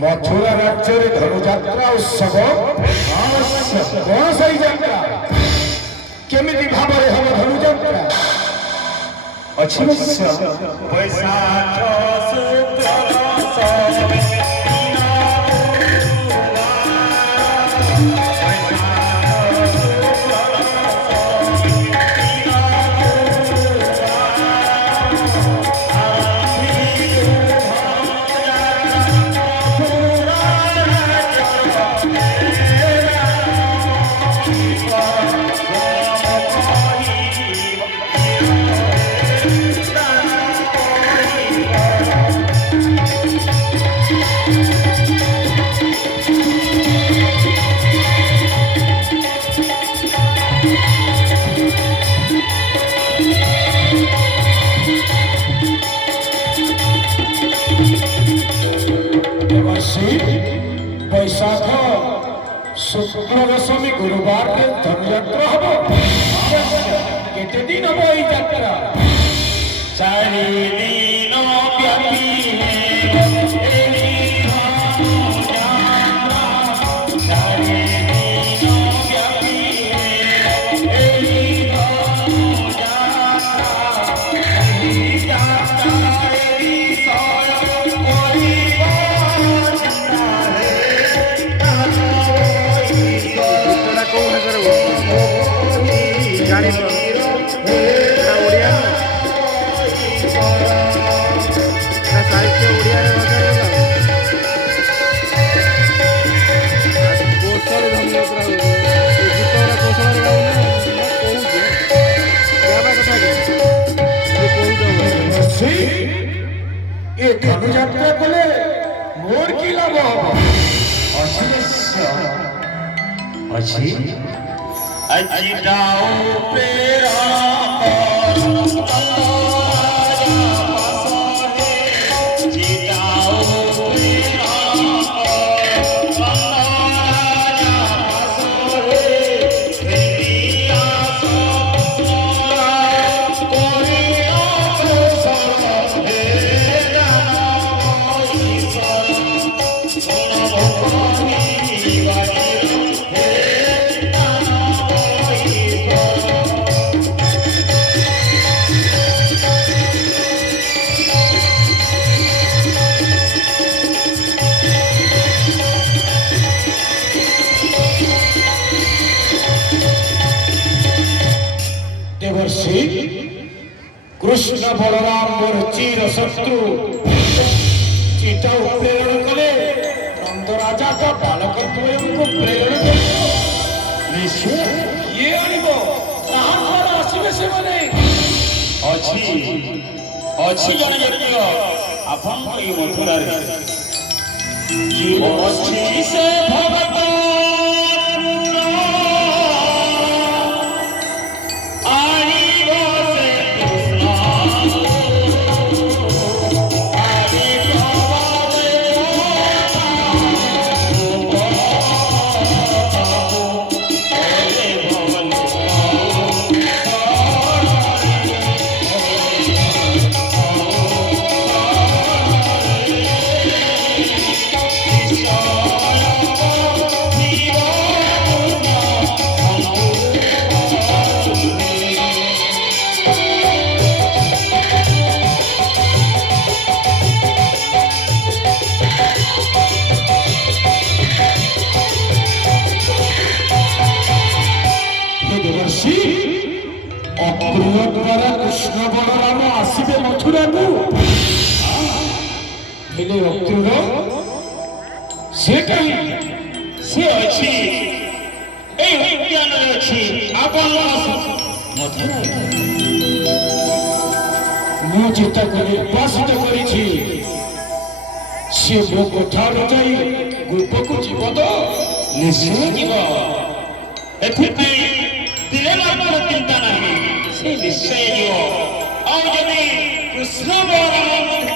ମଥୁରା ରାଜ୍ୟରେ ଧନୁଯାତ୍ରା ଉତ୍ସବ କଣ ସେଇ ଯାତ୍ରା କେମିତି ଭାବରେ ହେବ ଧନୁଯାତ୍ରା ଅଛି बैशाख शुक्ल दशमी गुरुवार के धनुयात्रा हम केते दिन हम यही यात्रा 4 दिन व्यापी ये धनुयात्रा कले मोर की लाभ अच्छी अच्छी जाओ पेरा कृष्ण बलराम मोर चीर शत्रु चिता प्रेरण कले नंद राजा को बालक को प्रेरण ये आनिबो ताहार आसीबे से माने अछि जन व्यक्ति आपन ई मथुरा रे की अछि से भगत द्वारा कृष्ण बलराम आसबे मथुरा को अक्रूर से कहीं से अच्छी उद्यान अच्छी मथुरा ମୁଁ ଚିନ୍ତାକୁ ନିର୍ବାସିତ କରିଛି ସେ ମୋ କୋଠାରୁ ଯାଇ ଗୋପକୁ ଯିବ ତ ନିଶ୍ଚୟ ଯିବ ଏଥିପାଇଁ ଦିନେ ମାତ୍ର ଚିନ୍ତା ନାହିଁ ସେ ନିଶ୍ଚୟ ଯିବ ଆଉ ଯଦି କୃଷ୍ଣ ବଳରାମ